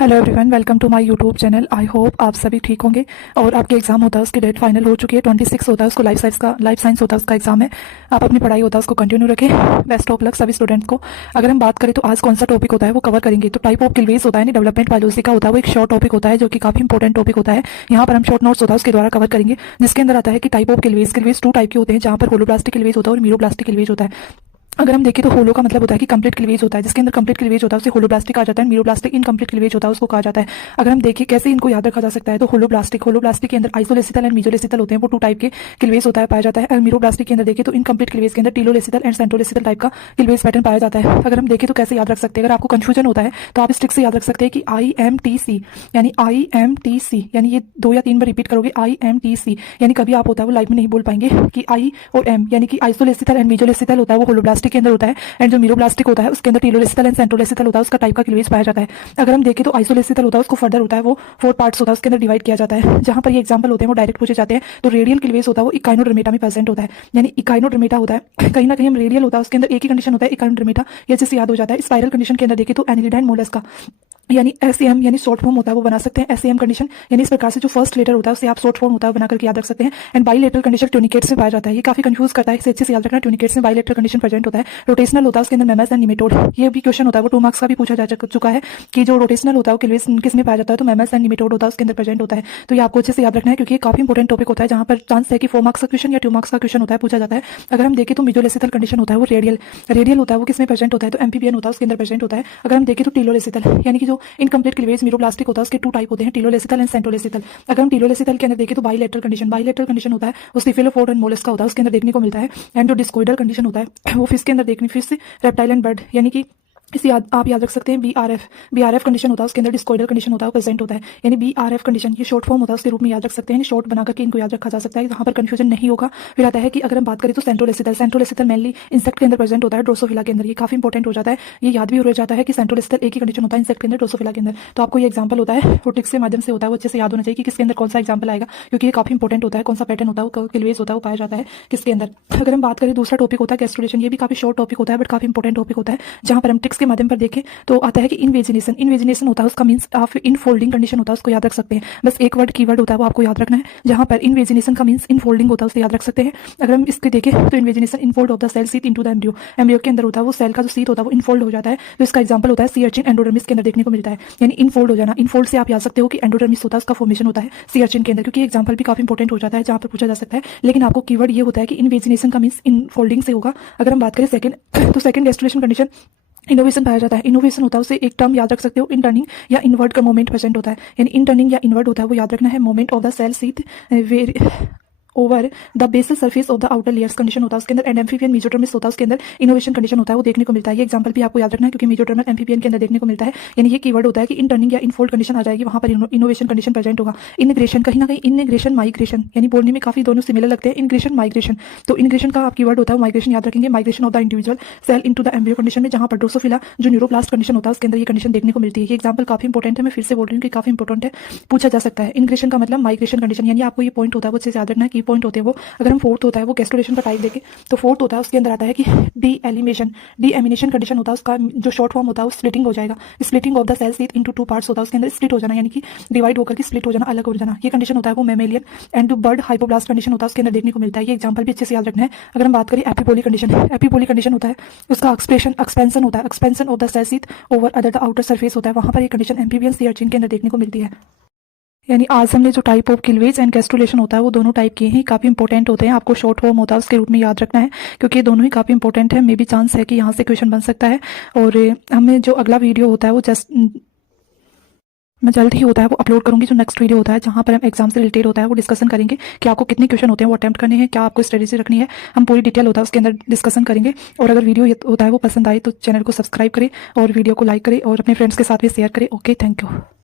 Hello everyone, welcome to my YouTube channel. I hope आप सभी ठीक होंगे और आपके एग्जाम होता है उसकी डेट फाइनल हो चुकी है। 26 होता है उसको लाइफ साइंस होता है उसका एग्जाम है। आप अपनी पढ़ाई होता है उसको कंटिन्यू रखें। बेस्ट ऑफ लक सभी स्टूडेंट्स को। अगर हम बात करें तो आज कौन सा टॉपिक होता है वो कवर करेंगे। तो टाइप ऑफ किल्वेज होता है नहीं, डेवलपमेंट बायोलॉजी का होता है वो एक शॉर्ट टॉपिक होता है जो कि काफी इंपॉर्टेंट टॉपिक होता है। यहाँ पर हम शॉर्ट नोट्स होता है उसके द्वारा कवर करेंगे, जिसके अंदर आता है कि टाइप ऑफ किल्वेज टू टाइप के होते हैं, जहाँ पर होलोब्लास्टिक किल्वेज होता है और मीरोब्लास्टिक किल्वेज होता है। अगर हम देखें तो होलो का मतलब होता है कि कंप्लीट क्लीवेज होता है, जिसके अंदर कंप्लीट क्लीवेज होता है उसे होलोब्लास्टिक कहा जाता है। मीरोब्लास्टिक इनकम्प्लीट क्लीवेज होता है उसको कहा जाता है। अगर हम देखें कैसे इनको याद रखा जा सकता है तो होलोब्लास्टिक के अंदर आइसोलेसिटल एंड मीजोलेसिटल होते हैं, वो टू टाइप के क्लीवेज होता है पाया जाता है। और मीरोब्लास्टिक के अंदर देखें तो इनकम्प्लीट क्लीवेज के अंदर टीलोलेसिटल एंड सेंट्रोलेसिटल टाइप का क्लीवेज पैटर्न पाया जाता है। अगर हम देखें तो कैसे याद रख सकते हैं, अगर आपको कंफ्यूजन होता है तो आप स्ट्रिक से याद रख सकते हैं कि IMTC यानी ये 2 या 3 बार रिपीट करोगे IMTC, यानी कभी आप होता है वो लाइफ में नहीं बोल पाएंगे कि I और M, यानी कि आइसोलेसिटल एंड मीजोलेसिटल होता है वो होलोब्लास्टिक के अंदर होता है, एंड जो मीरोब्लास्टिक होता है उसके अंदर टीलोलेसिटल एंड सेंट्रोलेसिटल होता है उसका टाइप का क्लीवेज पाया जाता है। अगर हम देखें तो आइसोलेसिटल होता है उसको फर्दर होता है वो 4 पार्ट्स होता है उसके अंदर डिवाइड किया जाता है। जहां पर ये एग्जांपल होते हैं वो डायरेक्ट पूछे जाते हैं। तो रेडियल क्लीवेज होता है वो इकाइनोडर्मेटा में प्रेजेंट होता है, यानी इकाइनोडर्मेटा होता है कहीं ना कहीं हम रेडियल होता है उसके अंदर एक ही कंडीशन होता है इकाइनोडर्मेटा, ये जैसे याद हो जाता है। स्पाइरल कंडीशन के अंदर देखें तो एनिलिडा एंड मोलस्का यानी SAM यानी शॉर्ट फॉर्म होता है वो बना सकते हैं। SAM कंडीशन यानी इस प्रकार से जो फर्स्ट लेटर होता है उससे आप शॉर्ट फॉर्म होता है बना करके याद रख सकते हैं। एंड बाइलेटरल कंडीशन ट्यूनिकेट्स में पाया जाता है, ये काफी कंफ्यूज करता है, इसे अच्छे से याद रखना। ट्यूनिकेट्स में बाइलेटरल कंडीशन प्रेजेंट होता है। रोटेशनल होता है उसके अंदर मैमल्स एंड निमेटोड, ये भी क्वेश्चन होता है वो 2 मार्क्स का भी पूछा जा चुका है कि जो रोटेशनल होता है वो किस में पाया जाता है, तो मैमल्स एंड निमेटोड होता है उसके अंदर प्रेजेंट होता है। तो ये आपको अच्छे से याद रखना है क्योंकि ये काफी इंपॉर्टेंट टॉपिक होता है, जहां पर चांस है कि 4 मार्क्स का क्वेश्चन या 2 मार्क्स का क्वेश्चन होता है पूछा जाता है। अगर हम देखें तो मीजोलेसिटल कंडीशन होता है वो रेडियल होता है वो किसमें प्रेजेंट होता है, तो एम्फीबियन होता है उसके अंदर प्रेजेंट होता है। अगर हम देखें तो टीलोलेसिटल यानी कि जो इनकम्प्लीट क्लीवेज मीरोब्लास्टिक होता है उसके 2 टाइप होते हैं, टीलोलेसिटल एंड सेंट्रोलेसिटल। अगर हम टीलोलेसिटल के अंदर देखें तो बाइलेटरल कंडीशन होता है वो सिफेलोपोड एंड मोलस्का होता है उसके अंदर देखने को मिलता है। एंड जो डिस्कोइडल कंडीशन होता है वो फिश के अंदर फिश, रेप्टाइल एंड बर्ड, यानी कि इसे आप याद रख सकते हैं BRF कंडीशन होता है उसके अंदर डिस्कोइडल कंडीशन होता है प्रेजेंट होता है, यानी BRF कंडीशन ये शॉर्ट फॉर्म होता है उसके रूप में याद रख सकते हैं, शॉर्ट बना करके इनको याद रखा जा सकता है, जहां पर कंफ्यूजन नहीं होगा। फिर आता है कि अगर हम बात करें तो सेंट्रोलेसिटल मेनली इंसेक्ट के अंदर प्रेजेंट होता है, ड्रोसोफिला के अंदर, ये काफी इंपॉर्टेंट हो जाता है, ये याद भी हो जाता है कि सेंट्रोलेसिटल एक ही कंडीशन होता है इंसेक्ट के अंदर, ड्रोसोफिला के अंदर। तो आपको ये एग्जाम्पल होता है वो ट्रिक्स के माध्यम से होता है, वो अच्छे से याद होना चाहिए कि किसके अंदर कौन सा एग्जाम्पल आएगा, क्योंकि ये काफी इंपॉर्टेंट होता है, कौन सा पैटर्न होता है वो क्लीवेज होता है वो पाया जाता है किसके अंदर। अगर हम बात करें दूसरा टॉपिक होता है गैस्ट्रुलेशन, ये भी काफी शॉर्ट टॉपिक होता है बट काफी इंपॉर्टेंट टॉपिक होता है, जहां पर हम ट्रिक्स के माध्यम पर देखें तो आता है कि इनवेजिनेशन होता है उसका मींस आप इनफोल्डिंग कंडीशन होता है उसको याद रख सकते हैं। बस एक वर्ड कीवर्ड होता है वो आपको याद रखना है, जहां पर इनवेजिनेशन का मींस इनफोल्डिंग होता है उसे याद रख सकते हैं। अगर हम इसके देखें तो invagination infold of the cell sheet into the embryo के अंदर होता है वो सेल का जो सीट होता है वो इनफोल्ड हो जाता है। तो इसका एग्जांपल होता है सी अर्चिन एंडोडर्मिस के अंदर देखने को मिलता है, यानी इनफोल्ड हो जाना। इनफोल्ड से आप याद सकते हो कि एंडोडर्मिस होता है उसका फॉर्मेशन होता है सी अर्चिन के अंदर, क्योंकि एग्जांपल भी काफी इंपॉर्टेंट हो जाता है जहां पर पूछा जा सकता है। लेकिन आपको कीवर्ड ये होता है कि इनवेजिनेशन का मींस इनफोल्डिंग से होगा। अगर हम बात करें सेकंड तो सेकंड गैस्ट्रुलेशन कंडीशन इनोवेशन पाया जाता है। इनोवेशन होता है उसे एक टर्म याद रख सकते हो इन टर्निंग या इनवर्ट का मोमेंट प्रेजेंट होता है, यानी इन टर्निंग या इनवर्ट होता है वो याद रखना है। Moment of the cell sheet over the basal surface of the outer layers condition होता है उसके अंदर। एंड एम्फीबियन मेसोडर्मिस होता है उसके अंदर इनोवेशन कंडीशन होता है वो देखने को मिलता है। ये एग्जांपल भी आपको याद रखना है क्योंकि मेसोडर्मल एम्फीबियन के अंदर देखने को मिलता है, यानी ये कीवर्ड होता है कि इन टर्निंग या इनफोल्ड कंडीशन आ जाएगी, वहां पर इनोवेशन कंडीशन प्रेजेंट होगा। इनग्रेशन कहीं ना कहीं इनग्रेशन माइग्रेशन, यानी बोलने में काफी दोनों सिमिलर लगते हैं, इनग्रेशन माइग्रेशन। तो इनग्रेशन का आप कीवर्ड होता है माइग्रेशन याद रखेंगे, migration of the individual cell into the embryo condition में, जहां पर ड्रोसोफिला जो न्यूरोप्लास्ट कंडीशन होता है उसके अंदर ये कंडीशन देखने को मिलती है। ये एग्जांपल काफी इंपॉर्टेंट है, मैं फिर से बोल रही हूँ कि काफी इंपॉर्टेंट है, पूछा जा सकता है। इनग्रेशन का मतलब माइग्रेशन कंडीशन, यानी आपको ये पॉइंट होता है वो अच्छे से याद रखना है, की पॉइंट होते हैं वो। अगर हम फोर्थ होता है वो गैस्ट्रुलेशन का टाइप देखें तो फोर्थ होता है उसके अंदर आता है कि डीएमिनेशन कंडीशन होता है उसका जो शॉर्ट फॉर्म होता है वो स्प्लिटिंग हो जाएगा। Splitting of the cell sheet into 2 parts होता है उसके अंदर स्प्लिट हो जाना, यानी कि डिवाइड होकर के स्प्लिट हो जाना, अलग हो जाना। ये कंडीशन होता है वो मैमेलियन एंड जो बर्ड हाइपोब्लास्ट कंडीशन होता है उसके अंदर देखने को मिलता है। ये एग्जांपल भी अच्छे से याद रखना है। अगर हम बात करें एपिपोली कंडीशन होता है उसका एक्सपेंशन होता है, expansion of the cell sheet over other the outer surface होता है, वहां पर ये कंडीशन एम्फीबियन सी अर्चिन के अंदर देखने को मिलती है। यानी आज हमने जो टाइप ऑफ किल्वेज एंड गैस्ट्रुलेशन होता है वो दोनों टाइप के हैं, काफी इंपॉर्टेंट होते हैं, आपको शॉर्ट फॉर्म होता है उसके रूप में याद रखना है क्योंकि ये दोनों ही काफी इंपॉर्टेंट है। मे भी चांस है कि यहाँ से क्वेश्चन बन सकता है। और हमें जो अगला वीडियो होता है वो मैं जल्द ही होता है वो अपलोड करूंगी, जो नेक्स्ट वीडियो होता है जहां पर हम एग्जाम से रिलेटेड होता है वो डिस्कशन करेंगे कि आपको कितने क्वेश्चन होते हैं वो अटेम्प्ट करने हैं, क्या आपको स्ट्रेटेजी रखनी है, हम पूरी डिटेल होता है उसके अंदर डिस्कशन करेंगे। और अगर वीडियो होता है वो पसंद आए तो चैनल को सब्सक्राइब करें और वीडियो को लाइक करें और अपने फ्रेंड्स के साथ भी शेयर करें। Okay, thank you.